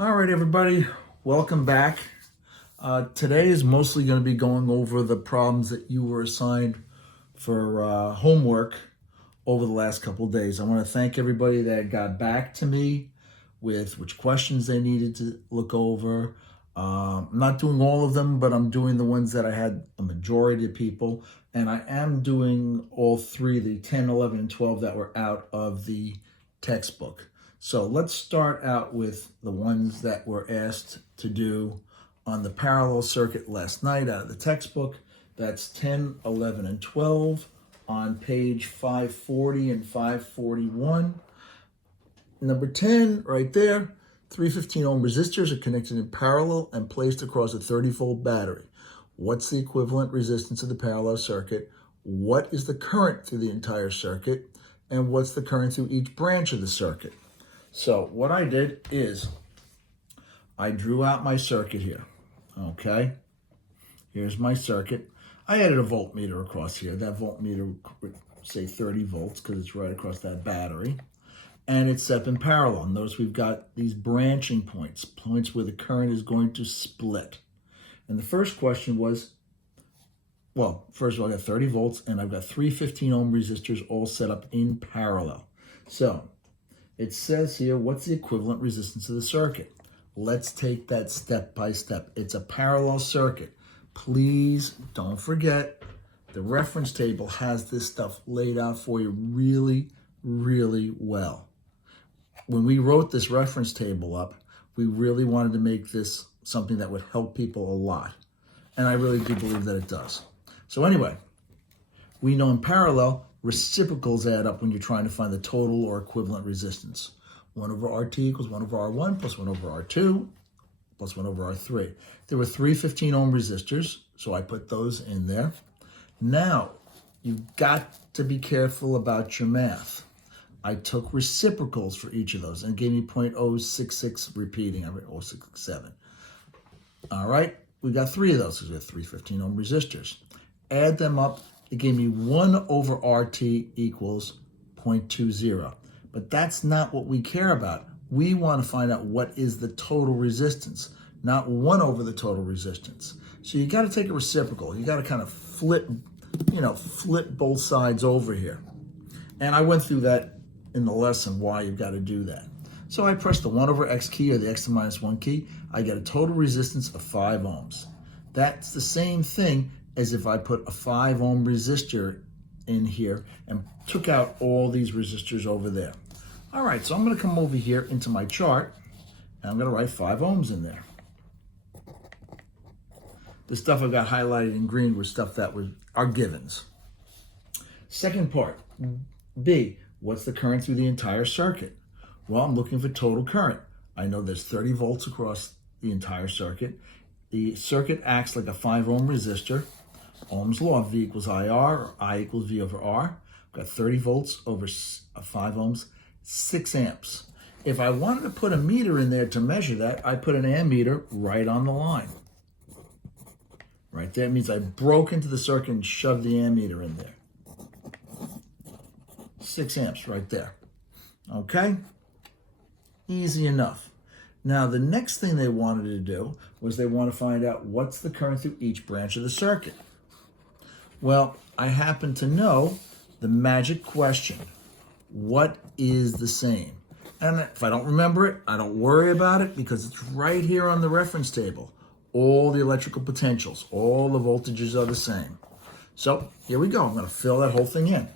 All right, everybody, welcome back. Today is mostly going to be going over the problems that you were assigned for homework over the last couple of days. I want to thank everybody that got back to me with which questions they needed to look over. I'm not doing all of them, but I'm doing the ones that I had a majority of people. And I am doing all three, the 10, 11, and 12 that were out of the textbook. So let's start out with the ones that were asked to do on the parallel circuit last night out of the textbook. That's 10, 11, and 12 on page 540 and 541. Number 10, right there, 315 ohm resistors are connected in parallel and placed across a 30-volt battery. What's the equivalent resistance of the parallel circuit? What is the current through the entire circuit? And what's the current through each branch of the circuit? So what I did is I drew out my circuit here, okay? Here's my circuit. I added a voltmeter across here. That voltmeter would say 30 volts because it's right across that battery. And it's set in parallel. Notice we've got these branching points, points where the current is going to split. And the first question was, well, first of all, I got 30 volts and I've got 315 ohm resistors all set up in parallel. So it says here, what's the equivalent resistance of the circuit? Let's take that step by step. It's a parallel circuit. Please don't forget, the reference table has this stuff laid out for you really, really well. When we wrote this reference table up, we really wanted to make this something that would help people a lot. And I really do believe that it does. So anyway, we know in parallel, reciprocals add up when you're trying to find the total or equivalent resistance. 1 over RT equals 1 over R1 plus 1 over R2 plus 1 over R3. There were 315 ohm resistors, so I put those in there. Now, you've got to be careful about your math. I took reciprocals for each of those and gave me 0.066 repeating, 0.067. All right, we got 3 of those because we have 315 ohm resistors. Add them up, it gave me 1 over RT equals 0.20. But that's not what we care about. We want to find out what is the total resistance, not 1 over the total resistance. So you got to take a reciprocal. You got to kind of flip both sides over here. And I went through that in the lesson, why you've got to do that. So I press the 1 over X key or the X to minus 1 key. I get a total resistance of 5 ohms. That's the same thing as if I put a 5 ohm resistor in here and took out all these resistors over there. All right, so I'm going to come over here into my chart and I'm going to write 5 ohms in there. The stuff I got highlighted in green was stuff that are givens. Second part, B, what's the current through the entire circuit? Well, I'm looking for total current. I know there's 30 volts across the entire circuit. The circuit acts like a 5 ohm resistor. Ohm's law, V equals IR, or I equals V over R. I've got 30 volts over 5 ohms, 6 amps. If I wanted to put a meter in there to measure that, I put an ammeter right on the line. Right there, it means I broke into the circuit and shoved the ammeter in there. 6 amps right there. Okay? Easy enough. Now, the next thing they wanted to do was they want to find out what's the current through each branch of the circuit. Well, I happen to know the magic question. What is the same? And if I don't remember it, I don't worry about it because it's right here on the reference table. All the electrical potentials, all the voltages are the same. So here we go. I'm going to fill that whole thing in.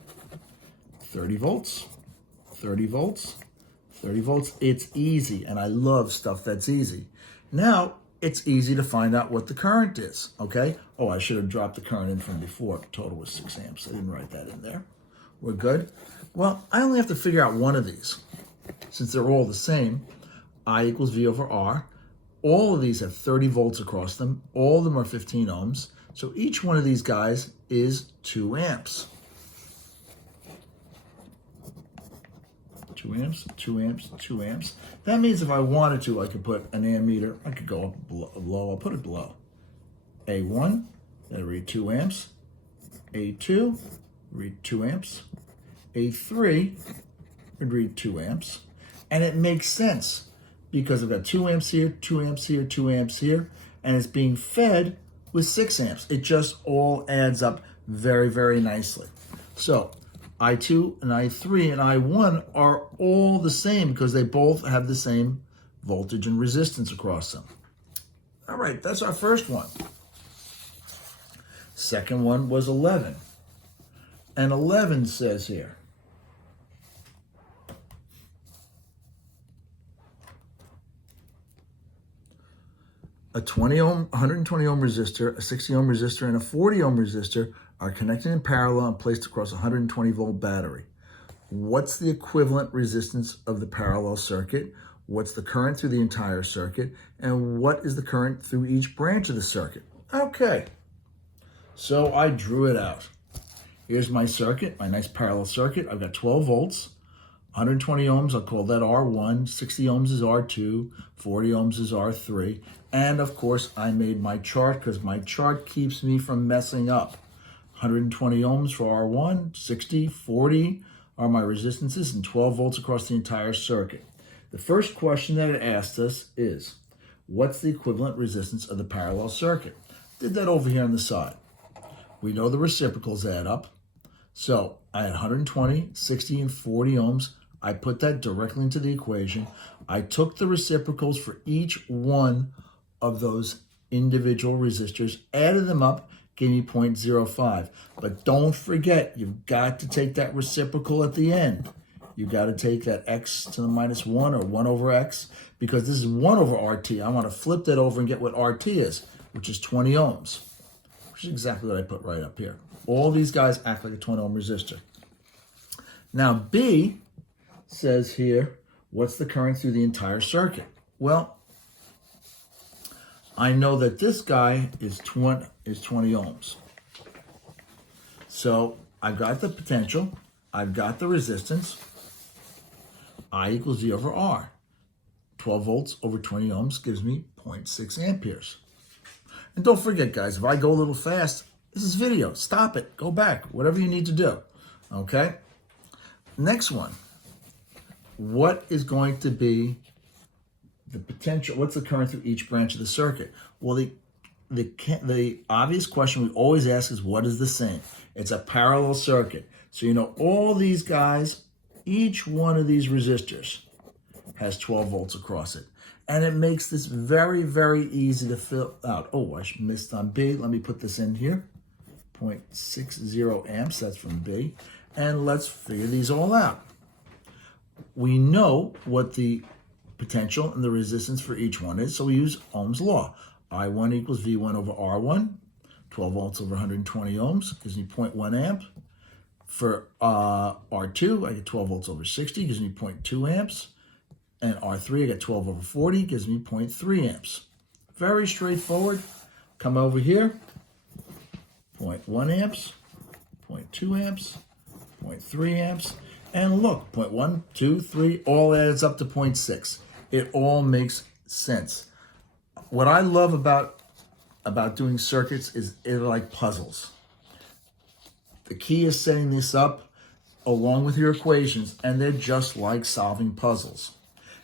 30 volts, 30 volts, 30 volts. It's easy, and I love stuff that's easy. Now, it's easy to find out what the current is, okay? Oh, I should have dropped the current in from before. Total was 6 amps. I didn't write that in there. We're good. Well, I only have to figure out one of these. Since they're all the same, I equals V over R. All of these have 30 volts across them. All of them are 15 ohms. So each one of these guys is 2 amps. 2 amps, 2 amps, 2 amps. That means if I wanted to, I could put an ammeter. I could go up below. I'll put it below. A1, that'll read 2 amps. A2, read 2 amps. A3, would read 2 amps. And it makes sense because I've got 2 amps here, 2 amps here, 2 amps here, and it's being fed with 6 amps. It just all adds up very, very nicely. So I2 and I3 and I1 are all the same because they both have the same voltage and resistance across them. All right, that's our first one. Second one was 11. And 11 says here, a 20 ohm, 120 ohm resistor, a 60 ohm resistor, and a 40 ohm resistor are connected in parallel and placed across a 120 volt battery. What's the equivalent resistance of the parallel circuit? What's the current through the entire circuit? And what is the current through each branch of the circuit? Okay, so I drew it out. Here's my circuit, my nice parallel circuit. I've got 12 volts, 120 ohms, I'll call that R1, 60 ohms is R2, 40 ohms is R3. And of course, I made my chart because my chart keeps me from messing up. 120 ohms for R1, 60, 40 are my resistances, and 12 volts across the entire circuit. The first question that it asked us is, what's the equivalent resistance of the parallel circuit? Did that over here on the side. We know the reciprocals add up. So I had 120, 60, and 40 ohms. I put that directly into the equation. I took the reciprocals for each one of those individual resistors, added them up, gave me 0.05. But don't forget, you've got to take that reciprocal at the end. You got to take that x to the minus 1 or 1 over x, because this is 1 over RT. I want to flip that over and get what RT is, which is 20 ohms, which is exactly what I put right up here. All these guys act like a 20 ohm resistor. Now B says here, what's the current through the entire circuit? Well, I know that this guy is 20 ohms. So I've got the potential, I've got the resistance. I equals V over R. 12 volts over 20 ohms gives me 0.6 amperes. And don't forget, guys, if I go a little fast, this is video. Stop it. Go back. Whatever you need to do. Okay? Next one. What is going to be the potential? What's the current through each branch of the circuit? Well, the obvious question we always ask is, what is the same? It's a parallel circuit. So you know all these guys, each one of these resistors has 12 volts across it. And it makes this very, very easy to fill out. Oh, I missed on B. Let me put this in here. 0.60 amps, that's from B. And let's figure these all out. We know what the potential and the resistance for each one is, so we use Ohm's law. I1 equals V1 over R1. 12 volts over 120 ohms gives me 0.1 amp. For R2, I get 12 volts over 60, gives me 0.2 amps. And R3, I get 12 over 40, gives me 0.3 amps. Very straightforward. Come over here, 0.1 amps, 0.2 amps, 0.3 amps, and look, 0.1, 2, 3, all adds up to 0.6. It all makes sense. What I love about doing circuits is they're like puzzles. The key is setting this up along with your equations, and they're just like solving puzzles.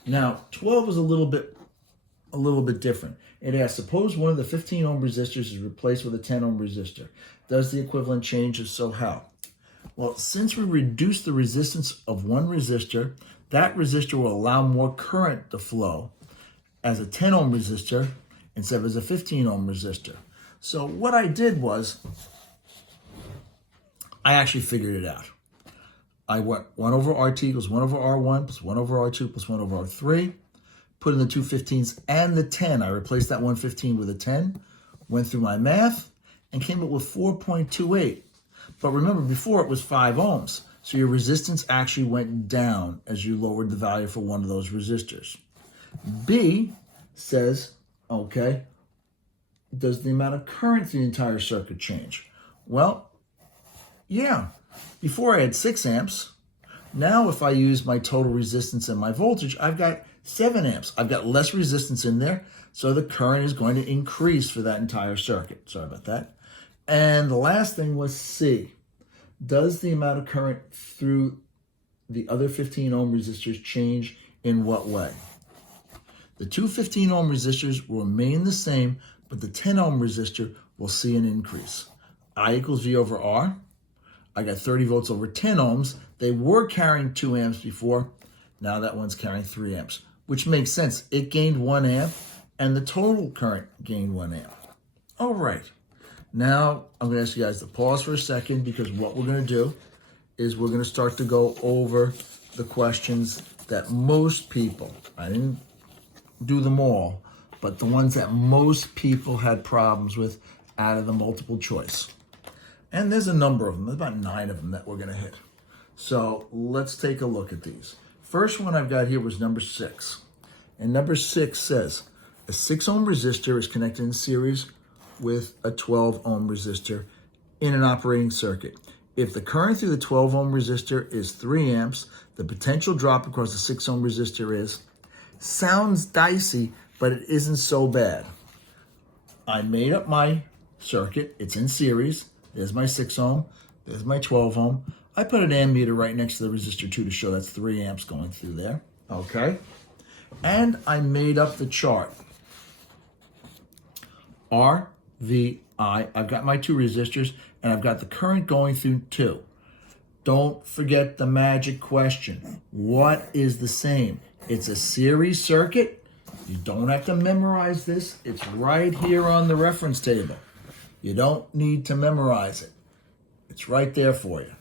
Now, 12 is a little bit different. It asks, suppose one of the 15 ohm resistors is replaced with a 10 ohm resistor. Does the equivalent change? If so, how? Well, since we reduce the resistance of one resistor, that resistor will allow more current to flow as a 10 ohm resistor instead of as a 15 ohm resistor. So what I did was, I actually figured it out. I went 1 over RT equals 1 over R1 plus 1 over R2 plus 1 over R3. Put in the two 15s and the 10. I replaced that 115 with a 10. Went through my math and came up with 4.28. But remember, before it was 5 ohms. So your resistance actually went down as you lowered the value for one of those resistors. B says, okay, does the amount of current through the entire circuit change? Well, yeah. Before I had 6 amps. Now if I use my total resistance and my voltage, I've got 7 amps. I've got less resistance in there, so the current is going to increase for that entire circuit. Sorry about that. And the last thing was C. Does the amount of current through the other 15 ohm resistors change in what way? The two 15 ohm resistors will remain the same, but the 10 ohm resistor will see an increase. I equals V over R. I got 30 volts over 10 ohms. They were carrying 2 amps before. Now that one's carrying 3 amps, which makes sense. It gained 1 amp, and the total current gained 1 amp. All right. Now, I'm going to ask you guys to pause for a second, because what we're going to do is we're going to start to go over the questions that most people, I didn't do them all, but the ones that most people had problems with out of the multiple choice. And there's a number of them. There's about 9 of them that we're going to hit. So let's take a look at these. First one I've got here was number 6. And number 6 says, a 6 ohm resistor is connected in series with a 12 ohm resistor in an operating circuit. If the current through the 12 ohm resistor is 3 amps, the potential drop across the 6 ohm resistor is, sounds dicey, but it isn't so bad. I made up my circuit. It's in series. There's my 6 ohm. There's my 12 ohm. I put an ammeter right next to the resistor 2 to show that's 3 amps going through there. Okay. And I made up the chart. R, V, I. I've got my 2 resistors, and I've got the current going through 2. Don't forget the magic question. What is the same? It's a series circuit. You don't have to memorize this. It's right here on the reference table. You don't need to memorize it. It's right there for you.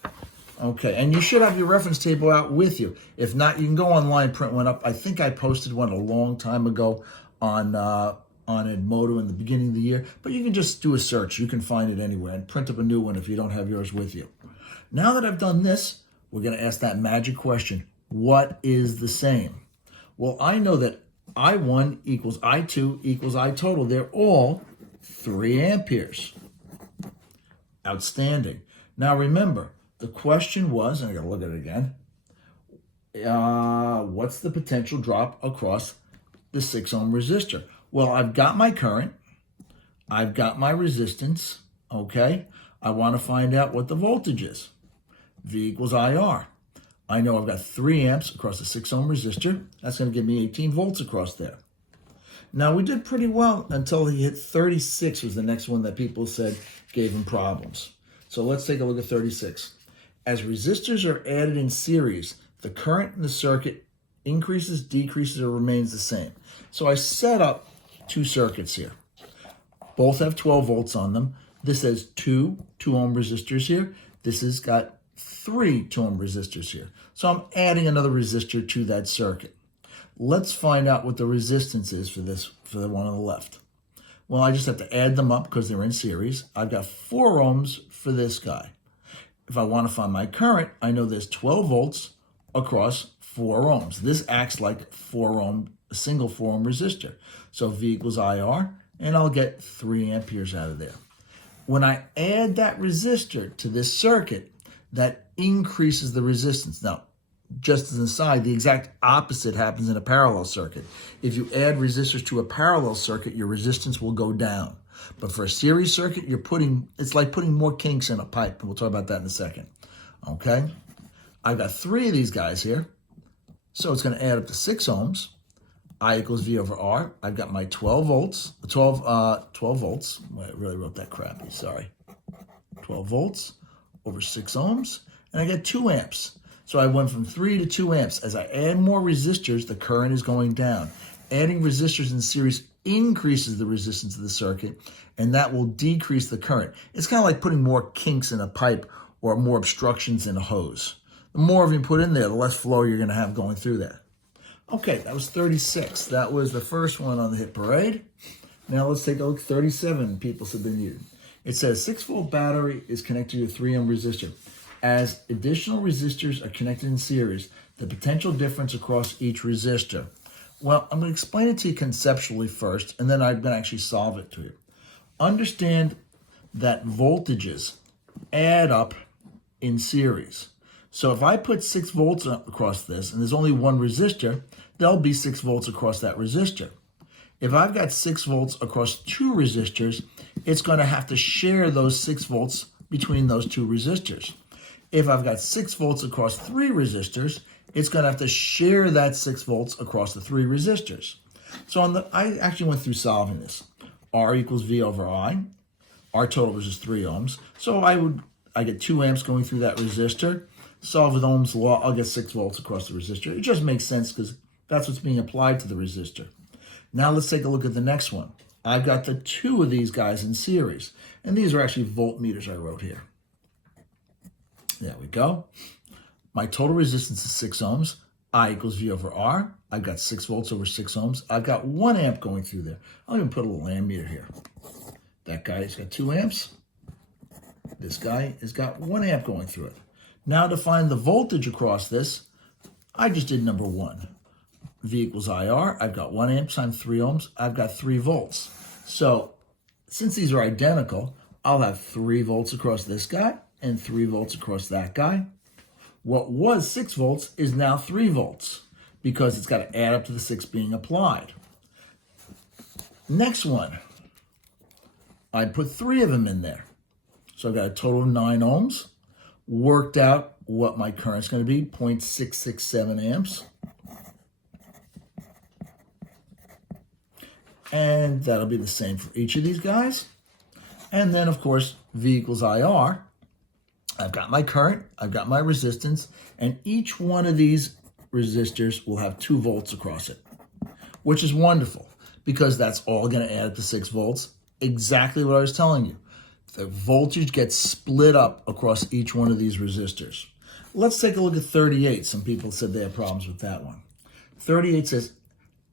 Okay, and you should have your reference table out with you. If not, you can go online, print one up. I think I posted one a long time ago on Edmodo in the beginning of the year, but you can just do a search. You can find it anywhere and print up a new one if you don't have yours with you. Now that I've done this, we're going to ask that magic question. What is the same? Well, I know that I1 equals I2 equals I total. They're all 3 amperes. Outstanding. Now remember, the question was, and I got to look at it again, what's the potential drop across the 6 ohm resistor? Well, I've got my current. I've got my resistance. Okay. I want to find out what the voltage is. V equals IR. I know I've got 3 amps across the 6 ohm resistor. That's going to give me 18 volts across there. Now, we did pretty well until he hit 36 was the next one that people said gave him problems. So let's take a look at 36. As resistors are added in series, the current in the circuit increases, decreases, or remains the same. So I set up 2 circuits here. Both have 12 volts on them. This has 2 ohm resistors here. This has got 3 2 ohm resistors here. So I'm adding another resistor to that circuit. Let's find out what the resistance is for the one on the left. Well, I just have to add them up because they're in series. I've got 4 ohms for this guy. If I want to find my current, I know there's 12 volts across 4 ohms. This acts like a single 4 ohm resistor. So V equals IR, and I'll get 3 amperes out of there. When I add that resistor to this circuit, that increases the resistance. Now, just as an aside, the exact opposite happens in a parallel circuit. If you add resistors to a parallel circuit, your resistance will go down. But for a series circuit, it's like putting more kinks in a pipe. We'll talk about that in a second. Okay? I've got 3 of these guys here. So it's going to add up to 6 ohms. I equals V over R. I've got my 12 volts. 12 volts. I really wrote that crappy. Sorry. 12 volts over 6 ohms. And I get 2 amps. So I went from 3 to 2 amps. As I add more resistors, the current is going down. Adding resistors in series increases the resistance of the circuit, and that will decrease the current. It's kind of like putting more kinks in a pipe or more obstructions in a hose. The more of you put in there, the less flow you're going to have going through there. Okay, that was 36. That was the first one on the hit parade. Now let's take a look at 37 people submitted. It says 6-volt battery is connected to a 3 ohm resistor. As additional resistors are connected in series, the potential difference across each resistor. Well, I'm going to explain it to you conceptually first, and then I'm going to actually solve it to you. Understand that voltages add up in series. So if I put 6 volts across this, and there's only one resistor, there'll be 6 volts across that resistor. If I've got 6 volts across 2 resistors, it's going to have to share those 6 volts between those 2 resistors. If I've got 6 volts across 3 resistors, it's going to have to share that 6 volts across the 3 resistors. So I actually went through solving this. R equals V over I. R total was just 3 ohms. So I get 2 amps going through that resistor. Solve with Ohm's law, I'll get 6 volts across the resistor. It just makes sense because that's what's being applied to the resistor. Now let's take a look at the next one. I've got the 2 of these guys in series. And these are actually voltmeters I wrote here. There we go. My total resistance is 6 ohms. I equals V over R. I've got 6 volts over 6 ohms. I've got 1 amp going through there. I'll even put a little ammeter here. That guy's got 2 amps. This guy has got 1 amp going through it. Now to find the voltage across this, I just did number 1. V equals IR. I've got 1 amp times 3 ohms. I've got 3 volts. So since these are identical, I'll have 3 volts across this guy and 3 volts across that guy. What was 6 volts is now 3 volts because it's got to add up to the 6 being applied. Next one, I put 3 of them in there. So I've got a total of 9 ohms. Worked out what my current's going to be, 0.667 amps. And that'll be the same for each of these guys. And then, of course, V equals IR. I've got my current, I've got my resistance, and each one of these resistors will have 2 volts across it, which is wonderful because that's all going to add up to 6 volts. Exactly what I was telling you. The voltage gets split up across each one of these resistors. Let's take a look at 38. Some people said they had problems with that one. 38 says,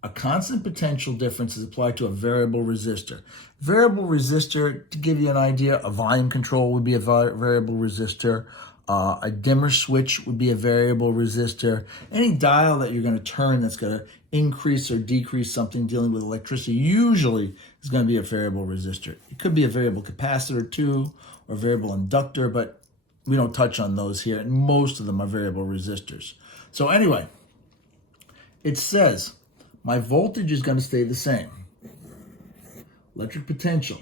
a constant potential difference is applied to a variable resistor. Variable resistor, to give you an idea, a volume control would be a variable resistor. A dimmer switch would be a variable resistor. Any dial that you're going to turn that's going to increase or decrease something dealing with electricity usually is going to be a variable resistor. It could be a variable capacitor too, or a variable inductor, but we don't touch on those here, and most of them are variable resistors. So anyway, it says my voltage is going to stay the same. Electric potential,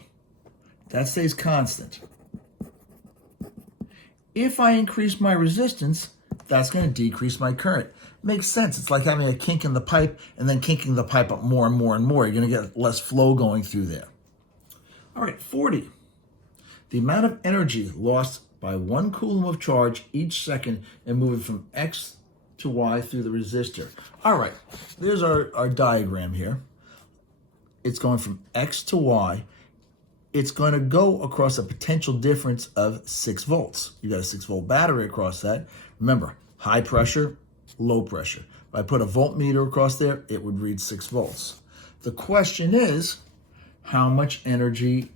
that stays constant. If I increase my resistance, that's going to decrease my current. Makes sense. It's like having a kink in the pipe and then kinking the pipe up more and more and more. You're going to get less flow going through there. All right, 40. The amount of energy lost by 1 coulomb of charge each second and moving from X to Y through the resistor. All right, there's our diagram here. It's going from X to Y. It's going to go across a potential difference of 6 volts. You got a 6-volt battery across that. Remember, high pressure, low pressure. If I put a voltmeter across there, it would read 6 volts. The question is, how much energy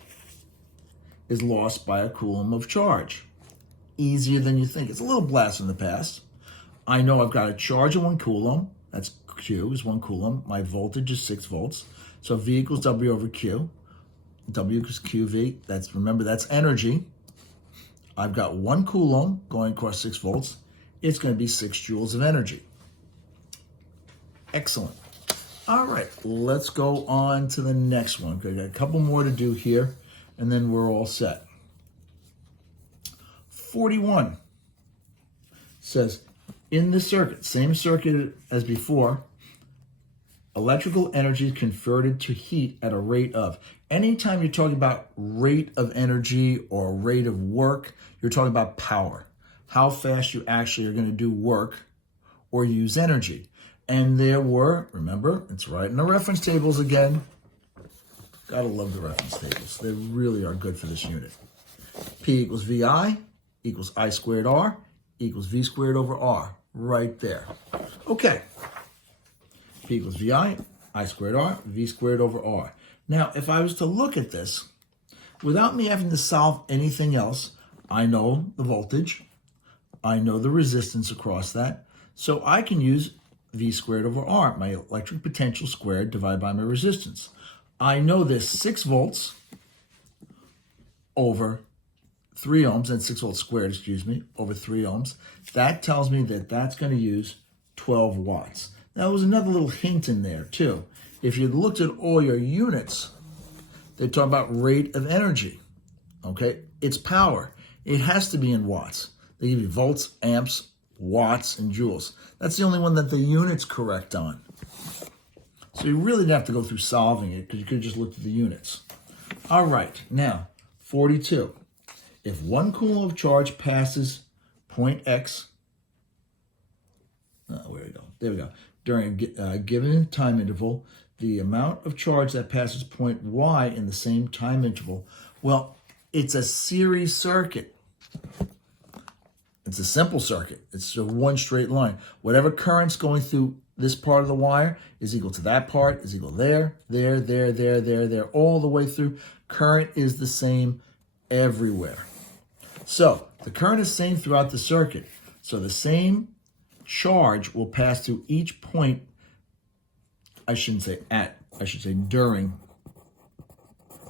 is lost by a coulomb of charge? Easier than you think. It's a little blast from the past. I know I've got a charge of 1 coulomb. That's Q is 1 coulomb. My voltage is 6 volts. So V equals W over Q. W equals QV. Remember, that's energy. I've got 1 coulomb going across 6 volts. It's going to be 6 joules of energy. Excellent. All right, let's go on to the next one. We've got a couple more to do here, and then we're all set. 41 says, in the circuit, same circuit as before, electrical energy is converted to heat at a rate of. Anytime you're talking about rate of energy or rate of work, you're talking about power. How fast you actually are going to do work or use energy. And there were, remember, it's right in the reference tables again. Gotta love the reference tables. They really are good for this unit. P equals VI equals I squared R equals V squared over R. Right there. Okay. P equals VI, I squared R, V squared over R. Now, if I was to look at this, without me having to solve anything else, I know the voltage, I know the resistance across that, so I can use V squared over R, my electric potential squared divided by my resistance. I know this 6 volts over 3 ohms, and 6 volts squared, over 3 ohms. That tells me that that's going to use 12 watts. Now, there was another little hint in there, too. If you looked at all your units, they talk about rate of energy, okay? It's power. It has to be in watts. They give you volts, amps, watts, and joules. That's the only one that the unit's correct on. So you really didn't have to go through solving it because you could have just looked at the units. All right, now 42. If 1 coulomb of charge passes point X, where we go? There we go. During a given time interval, the amount of charge that passes point Y in the same time interval. Well, it's a series circuit. It's a simple circuit. It's a one straight line. Whatever current's going through this part of the wire is equal to that part, is equal there, all the way through. Current is the same everywhere. So the current is the same throughout the circuit. So the same charge will pass through each point. I shouldn't say at, I should say during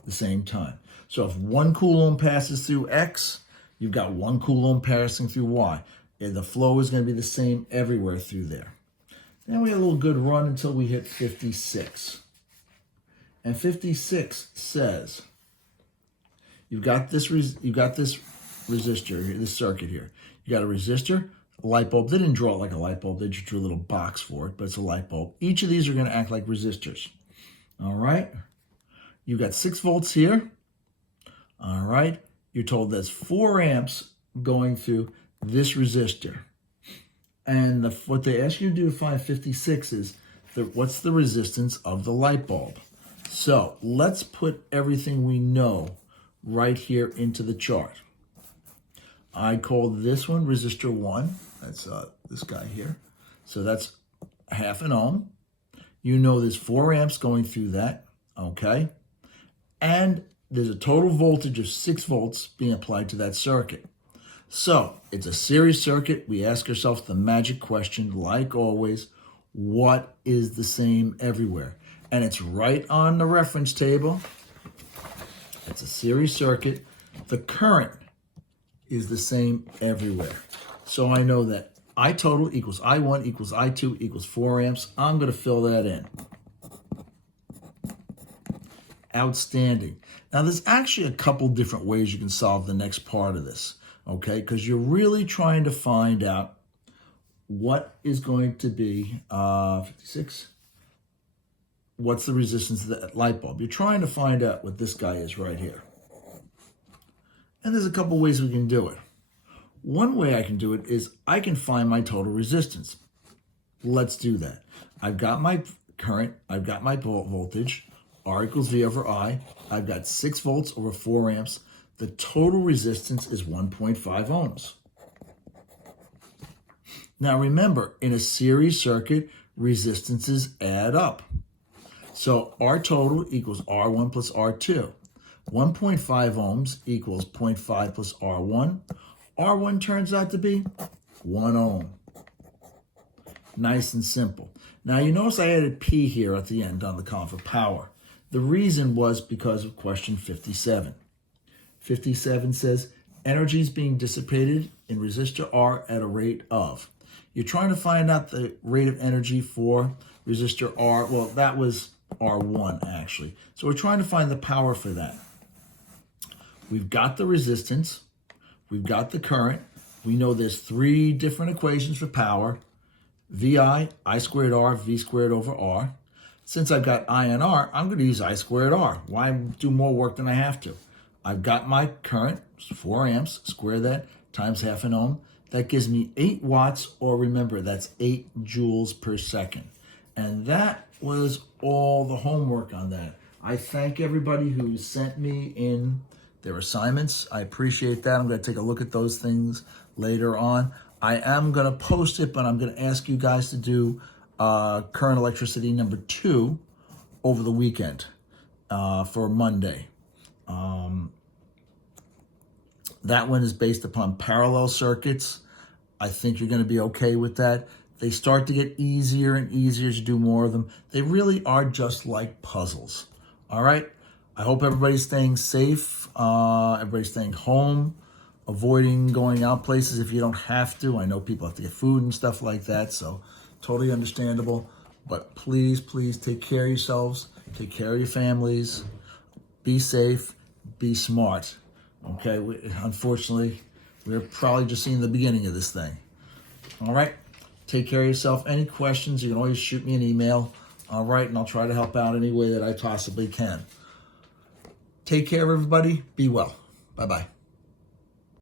the same time. So if 1 coulomb passes through X, you've got 1 coulomb passing through Y. And the flow is going to be the same everywhere through there. Then we had a little good run until we hit 56. And 56 says, you've got this resistor, this circuit here. You got a resistor, a light bulb. They didn't draw it like a light bulb. They just drew a little box for it, but it's a light bulb. Each of these are going to act like resistors. All right. You've got 6 volts here. All right. You're told there's 4 amps going through this resistor. And what they ask you to do to find 56 is what's the resistance of the light bulb. So let's put everything we know right here into the chart. I called this one resistor 1. That's this guy here. So that's 0.5 ohm. You know there's 4 amps going through that, okay? And there's a total voltage of 6 volts being applied to that circuit. So it's a series circuit. We ask ourselves the magic question, like always, what is the same everywhere? And it's right on the reference table. It's a series circuit. The current is the same everywhere. So I know that I total equals I1 equals I2 equals 4 amps. I'm going to fill that in. Outstanding. Now, there's actually a couple different ways you can solve the next part of this, okay? Because you're really trying to find out what is going to be 56. What's the resistance of that light bulb? You're trying to find out what this guy is right here. And there's a couple ways we can do it. One way I can do it is I can find my total resistance. Let's do that. I've got my current, I've got my voltage, R equals V over I. I've got 6 volts over 4 amps. The total resistance is 1.5 ohms. Now remember, in a series circuit, resistances add up. So R total equals R1 plus R2. 1.5 ohms equals 0.5 plus R1. R1 turns out to be 1 ohm. Nice and simple. Now you notice I added P here at the end on the column for power. The reason was because of question 57. 57 says, energy is being dissipated in resistor R at a rate of. You're trying to find out the rate of energy for resistor R. Well, that was R1 actually. So we're trying to find the power for that. We've got the resistance. We've got the current. We know there's 3 different equations for power. VI, I squared R, V squared over R. Since I've got I and R, I'm going to use I squared R. Why do more work than I have to? I've got my current, 4 amps, square that, times 0.5 ohm. That gives me 8 watts, or remember, that's 8 joules per second. And that was all the homework on that. I thank everybody who sent me in their assignments. I appreciate that. I'm going to take a look at those things later on. I am going to post it, but I'm going to ask you guys to do current electricity number 2 over the weekend for Monday. That one is based upon parallel circuits. I think you're going to be okay with that. They start to get easier and easier as you do more of them. They really are just like puzzles. All right. I hope everybody's staying safe. Everybody's staying home, avoiding going out places if you don't have to. I know people have to get food and stuff like that, so totally understandable. But please, please take care of yourselves. Take care of your families. Be safe. Be smart. Okay, unfortunately, we're probably just seeing the beginning of this thing. All right, take care of yourself. Any questions, you can always shoot me an email. All right, and I'll try to help out any way that I possibly can. Take care, everybody. Be well. Bye-bye.